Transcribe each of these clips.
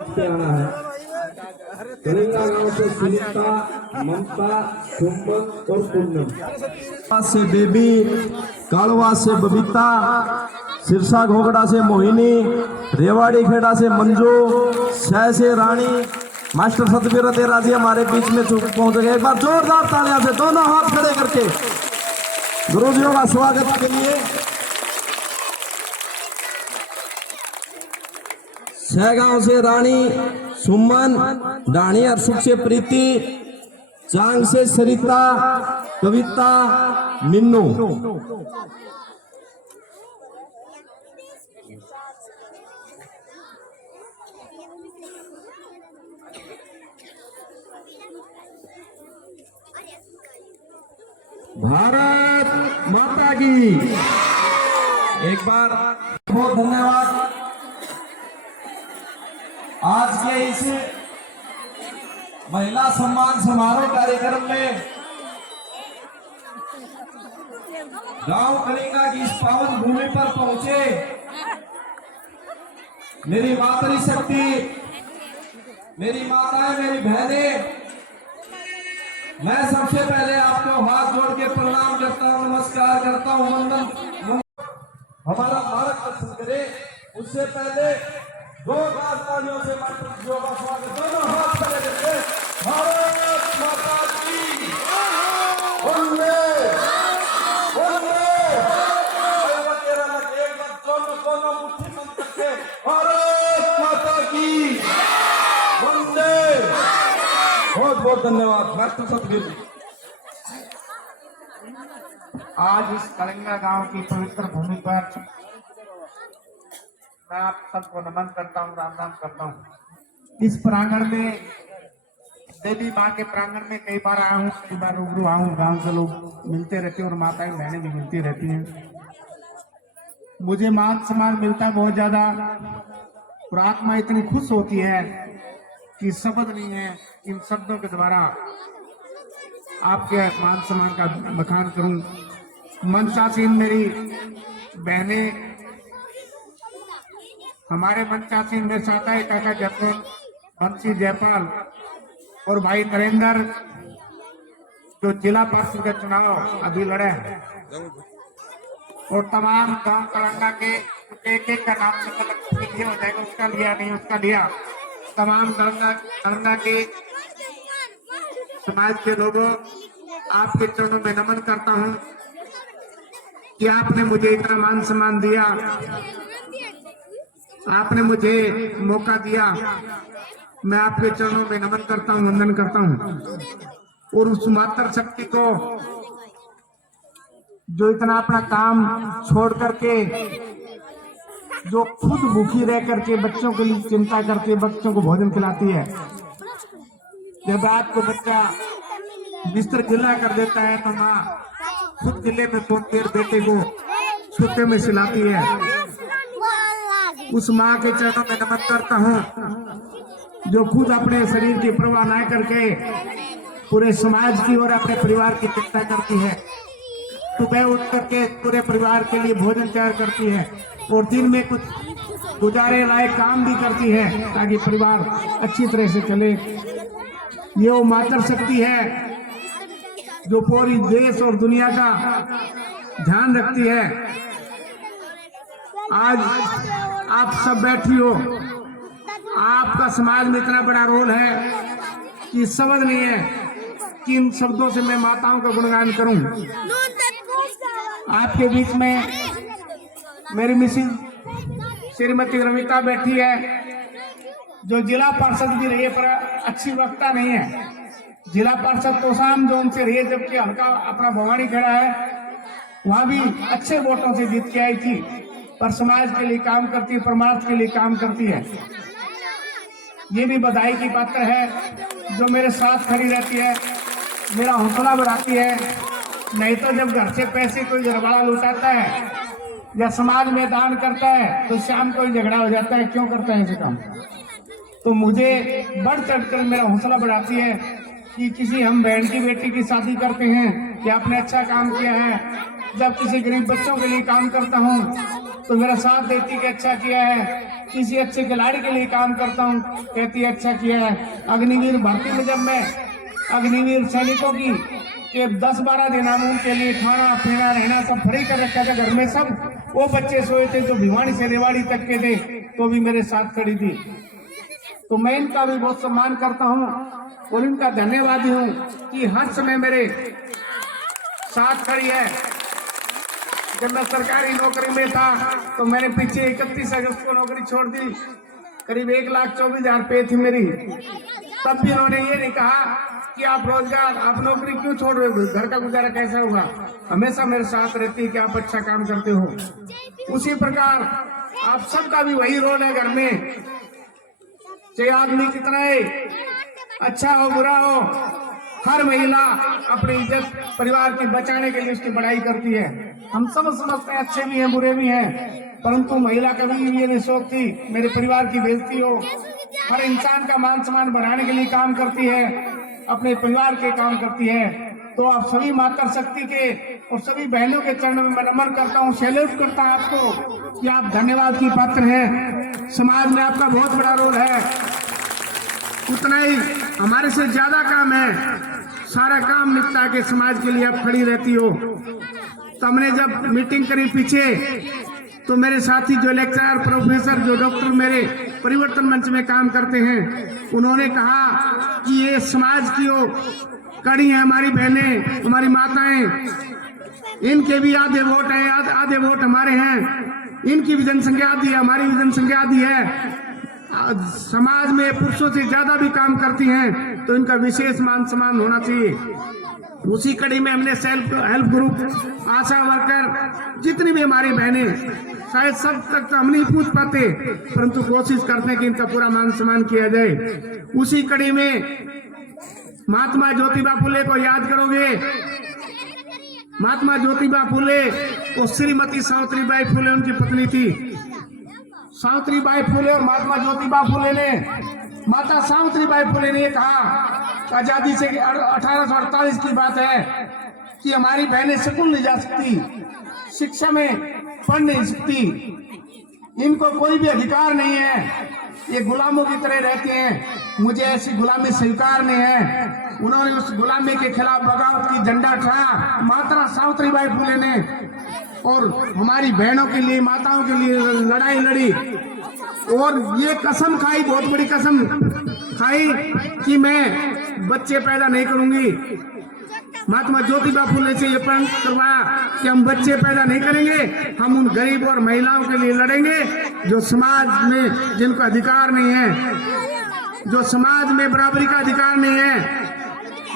से आना है। कलिंगा गांव से सुनीता, ममता, सुमन और पूनम। से बेबी, कालवा से बबीता, सिरसा घोगड़ा से मोहिनी, रेवाड़ी खेड़ा से मंजू, शह से रानी, मास्टर सतबीर तेरा जी हमारे बीच में पहुंच गए। एक बार जोरदार तालियां से दोनों हाथ खड़े करके गुरुजियों का स्वागत के लिए। सहगांव से रानी सुमन, डाणी अरसुख से प्रीति, चांग से सरिता, कविता, मिन्नू। भारत माता की। एक बार बहुत धन्यवाद। आज के इस महिला सम्मान समारोह कार्यक्रम में गांव कलिंगा की इस पावन भूमि पर पहुंचे मेरी मातृ शक्ति, मेरी माताएं, मेरी बहनें, मैं सबसे पहले आपको हाथ जोड़ के प्रणाम करता हूं, नमस्कार करता हूं, वंदन। हमारा मार्गदर्शन करे उससे पहले दो तालियों से मातृयों का स्वागत। दोनों हाथ खड़े करके भारत माता की वंदे वंदे। एक बार दोनों मुट्ठी बंद करके भारत माता की वंदे। बहुत बहुत धन्यवाद मास्टर सतबीर जी। आज इस कलिंगा गांव की पवित्र भूमि पर मैं आप सबको नमन करता हूँ, राम राम करता हूँ। इस प्रांगण में, देवी माँ के प्रांगण में कई बार आया हूँ, कई बार रूबरू आया हूँ। गांव से लोग मिलते रहते हैं और माताएं बहनें भी मिलती रहती हैं। मुझे मान सम्मान मिलता है बहुत ज्यादा और आत्मा इतनी खुश होती है कि शब्द नहीं है इन शब्दों के द्वारा आपके मान सम्मान का बखान करूं। मंचासीन मेरी बहनें, हमारे मंचासीन मेरे साथ है काका जतन, बंसी जयपाल और भाई नरेंद्र, जो जिला परिषद का चुनाव अभी लड़े हैं, और तमाम गांव कलंगा के एक एक का नाम हो जाएगा, उसका लिया नहीं, उसका लिया। तमाम कलंगा के समाज के लोगों, आपके चरणों में नमन करता हूं कि आपने मुझे इतना मान सम्मान दिया, आपने मुझे मौका दिया। मैं आपके चरणों में नमन करता हूं, वंदन करता हूं। और उस मातृ शक्ति को जो इतना अपना काम छोड़ करके, जो खुद भूखी रह करके बच्चों के लिए चिंता करके बच्चों को भोजन खिलाती है। जब रात को बच्चा बिस्तर गिला कर देता है तो माँ खुद गिले में थोड़ी देर बेटे को सूते में सिलाती है। उस माँ के चरणों में नमन करता हूँ जो खुद अपने शरीर की परवाह न करके पूरे समाज की और अपने परिवार की चिंता करती है। सुबह उठ करके पूरे परिवार के लिए भोजन तैयार करती है और दिन में कुछ गुजारे लायक काम भी करती है ताकि परिवार अच्छी तरह से चले। ये वो मातृ शक्ति है जो पूरी देश और दुनिया का ध्यान रखती है। आज आप सब बैठी हो, आपका समाज में इतना बड़ा रोल है कि समझ नहीं है कि इन शब्दों से मैं माताओं का गुणगान करूं। आपके बीच में मेरी मिसिज श्रीमती रमिता बैठी है, जो जिला पार्षद भी रही है पर अच्छी वक्ता नहीं है। जिला पार्षद तोशाम जोन से रही है, जबकि हल्का अपना भवानी खड़ा है, वहां भी अच्छे वोटों से जीत के आई थी, पर समाज के लिए काम करती है, परमार्थ के लिए काम करती है। ये भी बधाई की पात्र है जो मेरे साथ खड़ी रहती है, मेरा हौसला बढ़ाती है। नहीं तो जब घर से पैसे कोई घरवाला लुटाता है या समाज में दान करता है तो शाम को ही झगड़ा हो जाता है, क्यों करता है ऐसे काम। तो मुझे बढ़ चढ़कर मेरा हौसला बढ़ाती है कि किसी हम बहन की बेटी की शादी करते हैं कि आपने अच्छा काम किया है। जब किसी गरीब बच्चों के लिए काम करता हूँ तो मेरा साथ देती कि अच्छा किया है। किसी अच्छे खिलाड़ी के लिए काम करता हूँ, कहती है अच्छा किया है। अग्निवीर भर्ती में जब मैं अग्निवीर सैनिकों की के 10-12 दिन हम उनके लिए खाना पीना रहना सब फ्री कर रखा था घर में। सब वो बच्चे सोए थे जो भिवानी से रेवाड़ी तक के थे, तो भी मेरे साथ खड़ी थी। तो मैं इनका भी बहुत सम्मान करता हूँ और इनका धन्यवादी हूँ कि हर समय मेरे साथ खड़ी है। जब मैं सरकारी नौकरी में था तो मैंने पीछे 31 अगस्त को नौकरी छोड़ दी, करीब 1,24,000 पे थी मेरी। तब भी उन्होंने ये नहीं कहा कि आप रोजगार, आप नौकरी क्यों छोड़ रहे हो, घर का गुजारा कैसा होगा। हमेशा मेरे साथ रहती है कि आप अच्छा काम करते हो। उसी प्रकार आप सबका भी वही रोल है घर में, चाहे आदमी कितना है, अच्छा हो बुरा हो, हर महिला अपनी इज्जत परिवार की बचाने के लिए उसकी बढ़ाई करती है। हम सब समझते हैं अच्छे भी हैं बुरे भी हैं, परंतु महिला कभी भी ये नहीं सोचती मेरे परिवार की बेइज्जती हो। हर इंसान का मान सम्मान बढ़ाने के लिए काम करती है, अपने परिवार के काम करती है। तो आप सभी माता शक्ति के और सभी बहनों के चरणों में मैं नमन करता हूँ, सैल्यूट करता हूँ आपको कि आप धन्यवाद की पात्र हैं। समाज में आपका बहुत बड़ा रोल है, उतना ही हमारे से ज्यादा काम है। सारा काम निपटा के समाज के लिए आप खड़ी रहती हो। तो हमने जब मीटिंग करी पीछे, तो मेरे साथी जो लेक्चरर, प्रोफेसर, जो डॉक्टर मेरे परिवर्तन मंच में काम करते हैं, उन्होंने कहा कि ये समाज की वो कड़ी है, हमारी बहनें, हमारी माताएं, इनके भी आधे वोट है, आधे वोट हमारे हैं। इनकी भी जनसंख्या आधी है, हमारी भी जनसंख्या आधी है। समाज में पुरुषों से ज्यादा भी काम करती हैं, तो इनका विशेष मान सम्मान होना चाहिए। उसी कड़ी में हमने सेल्फ हेल्प ग्रुप, आशा वर्कर, जितनी भी हमारी बहनें, शायद सब तक तो हम नहीं पूछ पाते, परंतु कोशिश करते हैं कि इनका पूरा मान सम्मान किया जाए। उसी कड़ी में महात्मा ज्योतिबा फुले को याद करोगे। महात्मा ज्योतिबा फुले वो श्रीमती सावित्रीबाई फुले उनकी पत्नी थी। सावित्रीबाई फुले और महात्मा ज्योतिबा फुले ने, माता सावित्रीबाई फुले ने कहा, आजादी से 1848 की बात है कि हमारी बहनें स्कूल नहीं जा सकती, शिक्षा में पढ़ नहीं सकती, इनको कोई भी अधिकार नहीं है, ये गुलामों की तरह रहते हैं, मुझे ऐसी गुलामी स्वीकार नहीं है। उन्होंने उस गुलामी के खिलाफ बगावत की झंडा उठाया माता सावित्रीबाई फुले ने, और हमारी बहनों के लिए, माताओं के लिए लड़ाई लड़ी, और ये कसम खाई, बहुत बड़ी कसम खाई कि मैं बच्चे पैदा नहीं करूंगी। महात्मा ज्योतिबा फुले से ये प्रण करवाया कि हम बच्चे पैदा नहीं करेंगे, हम उन गरीब और महिलाओं के लिए लड़ेंगे जो समाज में जिनको अधिकार नहीं है, जो समाज में बराबरी का अधिकार नहीं है,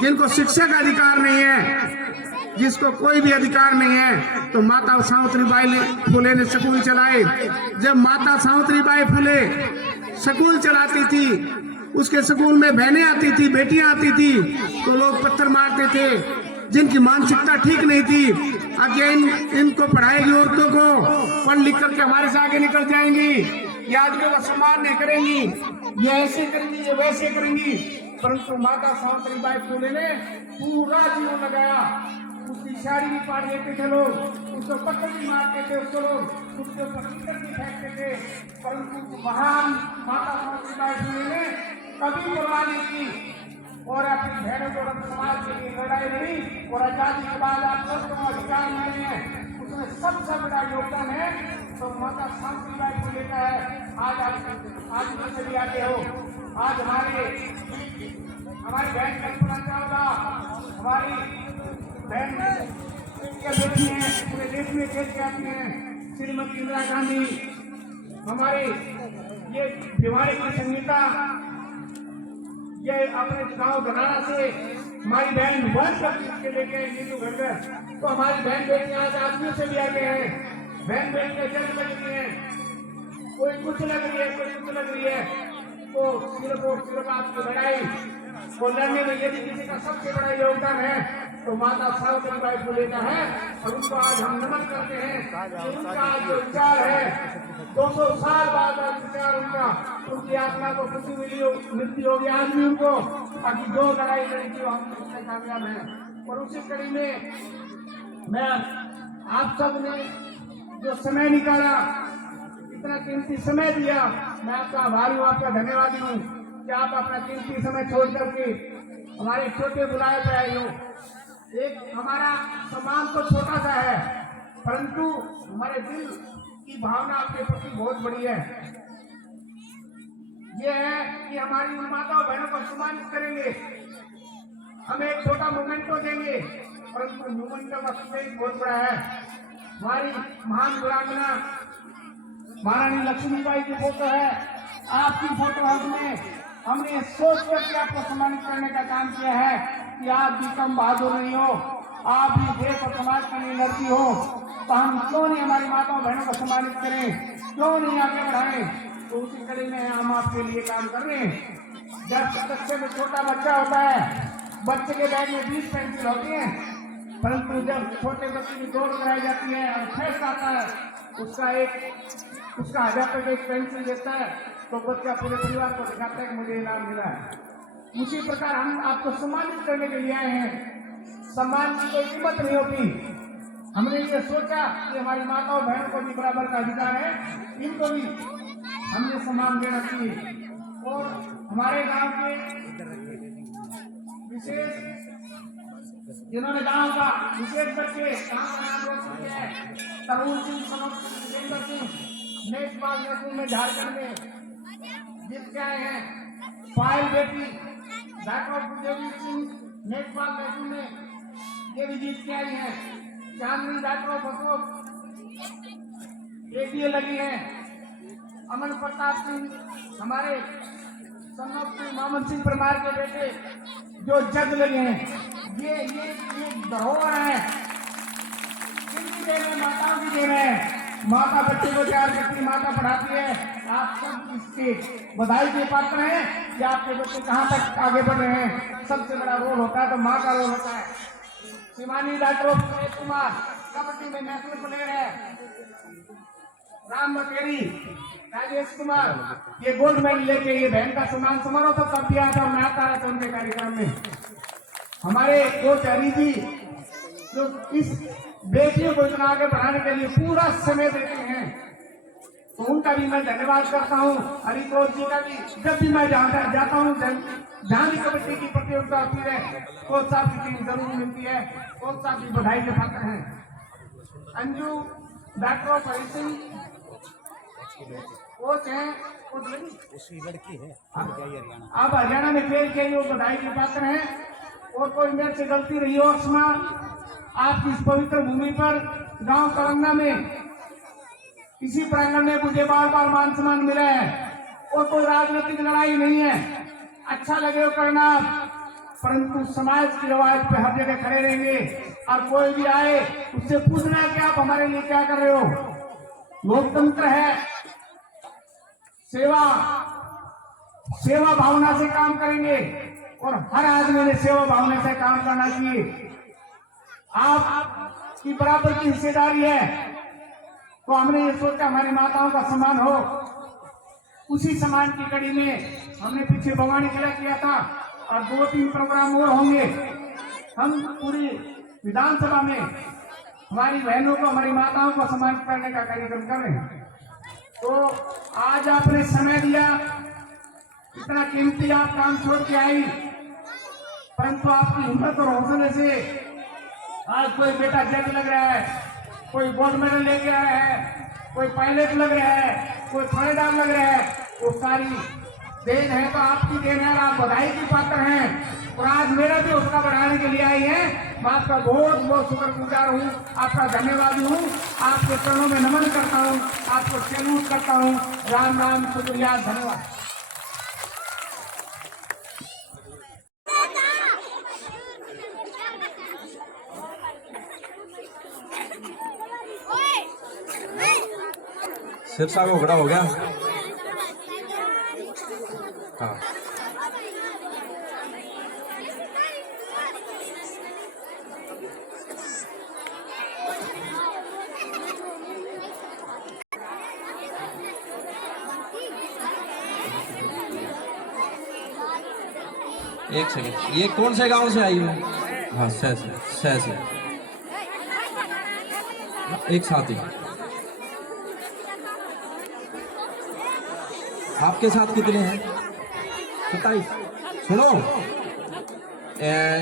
जिनको शिक्षा का अधिकार नहीं है, जिसको कोई भी अधिकार नहीं है। तो माता सावित्रीबाई फुले ने स्कूल चलाए। जब माता सावित्रीबाई फुले स्कूल चलाती थी, उसके स्कूल में बहनें आती थी, बेटियां आती थी, तो लोग पत्थर मारते थे, जिनकी मानसिकता ठीक नहीं थी। अगेन इनको पढ़ाएगी, औरतों को पढ़ लिख करके हमारे से आगे निकल जाएंगी, ये आदमियों का सम्मान नहीं करेंगी, ये ऐसे करेंगी, ये वैसे करेंगी। परंतु माता सावित्रीबाई फुले ने पूरा जीवन लगाया, उसकी शादी भी पाड़ देते थे लोग, उसको पत्थर भी मारते थे, उसको लोग उसके ऊपर पत्थर भी फेंकते थे, परंतु महान माता सावित्रीबाई फुले ने कभी परवाह नहीं की और अपनी बहनों को समाज के लिए लड़ाई लड़ी। और आजादी के बाद आप सबको अधिकार मिले हैं, उसमें सबसे बड़ा योगदान है तो माता सावित्रीबाई फुले का है। आज चली आते हो, आज हमारी बहन कल्पना चावला, हमारी बहन क्या बेटी है, पूरे देश में खेल के आती है, श्रीमती इंदिरा गांधी, हमारे ये भिवानी की संगीता, ये अपने गांव धनारा से हमारी बहन वन के लेके नीतू घटकर, तो हमारी बहन बेटियां आज आदमियों से भी आगे हैं, बहन बेटियां जन्म लग रही है, कोई कुछ लग रही है, कोई कुछ लग रही है, तो सिर्फ आपकी लड़ाई को लड़ने में यदि किसी का सबसे बड़ा योगदान है तो माता सावित्रीबाई फुले का है। और उनको आज हम नमन करते हैं। उनका आज जो विचार है, 200 साल बाद विचार उनका, उनकी आत्मा को खुशी मिलती होगी आज भी उनको, ताकि जो लड़ाई लड़ी थी हम उससे कामयाब है। और उसी कड़ी में मैं आप सब ने जो समय निकाला, इतना कीमती समय दिया, मैं आपका आभारी हूँ, आपका धन्यवादी हूँ कि आप अपना कीमती समय छोड़ करके हमारे छोटे बुलाए पे आए हो। एक हमारा सम्मान तो छोटा सा है, परंतु हमारे दिल की भावना आपके प्रति बहुत बड़ी है। ये है कि हमारी माताओं बहनों को सम्मानित करेंगे, हम एक छोटा मोमेंटो देंगे, परंतु मोमेंटो का संदेश बहुत बड़ा है। हमारी महान वीरांगना महारानी लक्ष्मीबाई की फोटो है, आपकी फोटो हमने सोच करके आपको सम्मानित करने का काम किया है कि आप भी कम बहादुर नहीं हो, आप भी देश और समाज के लिए लड़की हो, तो हम क्यों नहीं हमारी माताओं बहनों को सम्मानित करें, क्यों नहीं आगे बढ़ाएं। तो उसी कड़ी में हम आपके लिए काम कर रहे हैं। जब बच्चे में छोटा बच्चा होता है, बच्चे के बैग में 20 पेंसिल होती है, परंतु जब छोटे बच्चे की दौड़ कराई जाती है और फर्स्ट आता है, उसका 1000 रुपये एक पेंसिल देता है, तो बच्चा पूरे परिवार को दिखाता है कि मुझे इनाम मिला है। उसी प्रकार हम आपको सम्मानित करने के लिए आए हैं। सम्मान की कोई कीमत नहीं होती। हमने ये सोचा कि हमारी माताओं बहनों को भी बराबर का अधिकार है, इनको भी हमने सम्मान देना चाहिए। और हमारे गांव के विशेष जिन्होंने गांव का विशेष बच्चे गांव का नाम रोशन किया है, तरुण सिंह, सुरेंद्र सिंह, नेशपाल नैसूर में झारखंड में जीत के आए हैं। पायल बेटी डॉक्टर देवी सिंह नेशपाल नैसूर में ये भी जीत के आई है। चांदनी डॉक्टर बसों ये लगी है। अमन प्रताप सिंह हमारे सन्नत मामन सिंह परमार के बेटे जो जज लगे हैं। ये धरोहर है, किनकी देन है? माताओं की देन है। माता बच्चे को प्यार करती, माता पढ़ाती है। आप सब इसके बधाई के पात्र हैं कि आपके बच्चे कहाँ तक आगे बढ़ रहे हैं। सबसे बड़ा रोल होता है तो माँ का रोल होता है। शिवानी डॉक्टर सुरेश कुमार कबड्डी में नेशनल प्लेयर है। राम मकेरी, राजेश कुमार ये गोल्ड मेडल लेके ये बहन का सम्मान समारोह तो तब भी आता मैं आता है तो उनके कार्यक्रम में। हमारे कोच हरी जी जो इस बेटियों को इतना आगे बढ़ाने के लिए पूरा समय देते हैं, तो उनका भी मैं धन्यवाद करता हूँ। हरी कोच जी का भी, जब भी मैं जाता हूँ जहाँ भी कबड्डी की प्रतियोगिता होती है, कोच साहब की टीम जरूर मिलती है। कोच साहब की बधाई के पात्र हैं। अंजू डॉक्टर हरी सिंह कोच हैं, लड़की है आप हरियाणा में खेल के वो बधाई के पात्र हैं। और कोई मेरे से गलती रही हो क्षमा, आपकी इस पवित्र भूमि पर गांव करंगा में इसी प्रांगण में मुझे बार बार मान सम्मान मिला है। और कोई राजनीतिक लड़ाई नहीं है, अच्छा लगे वो करना, परंतु समाज की रवायत पे हर जगह खड़े रहेंगे। और कोई भी आए उससे पूछना है कि आप हमारे लिए क्या कर रहे हो। लोकतंत्र है, सेवा भावना से काम करेंगे और हर आदमी ने सेवा भावना से काम करना चाहिए। आपकी बराबर की हिस्सेदारी है, तो हमने ये सोचा हमारी माताओं का सम्मान हो। उसी सम्मान की कड़ी में हमने पीछे भवानी किला किया था और 2-3 प्रोग्राम और होंगे। हम पूरी विधानसभा में हमारी बहनों को, हमारी माताओं को सम्मानित करने का कार्यक्रम कर रहे हैं। तो आज आपने समय दिया, इतना कीमती आप काम छोड़ के आई, परंतु आपकी हिम्मत और हौसले से आज कोई बेटा जज लग रहा है, कोई गोल्ड मेडल लेके आया है, कोई पायलट लग रहा है, कोई फौजदार लग रहा है, वो सारी देन है तो आपकी देन है। आप बधाई के पात्र हैं और आज मेरा भी उसका बढ़ाने के लिए आई है। मैं आपका बहुत बहुत शुक्रगुजार हूँ, आपका धन्यवादी हूँ, आपके चरणों में नमन करता हूँ, आपको सैल्यूट करता हूँ। राम राम, शुक्रिया, धन्यवाद। सिर साहब वो खड़ा हो गया। हाँ एक सेकंड, ये कौन से गांव से आई हो? हाँ सह से एक साथ ही आपके साथ कितने हैं? 27। सुनो,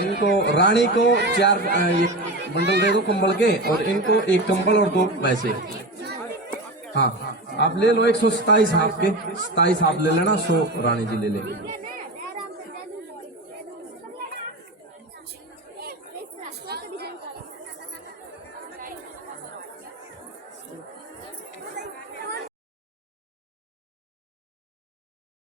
इनको रानी को 4 एक बंडल दे दो कंबल के, और इनको एक कंबल और 2 पैसे। हाँ, आप ले लो 127 आपके, 27 आप ले लेना, 100 रानी जी ले लेंगे।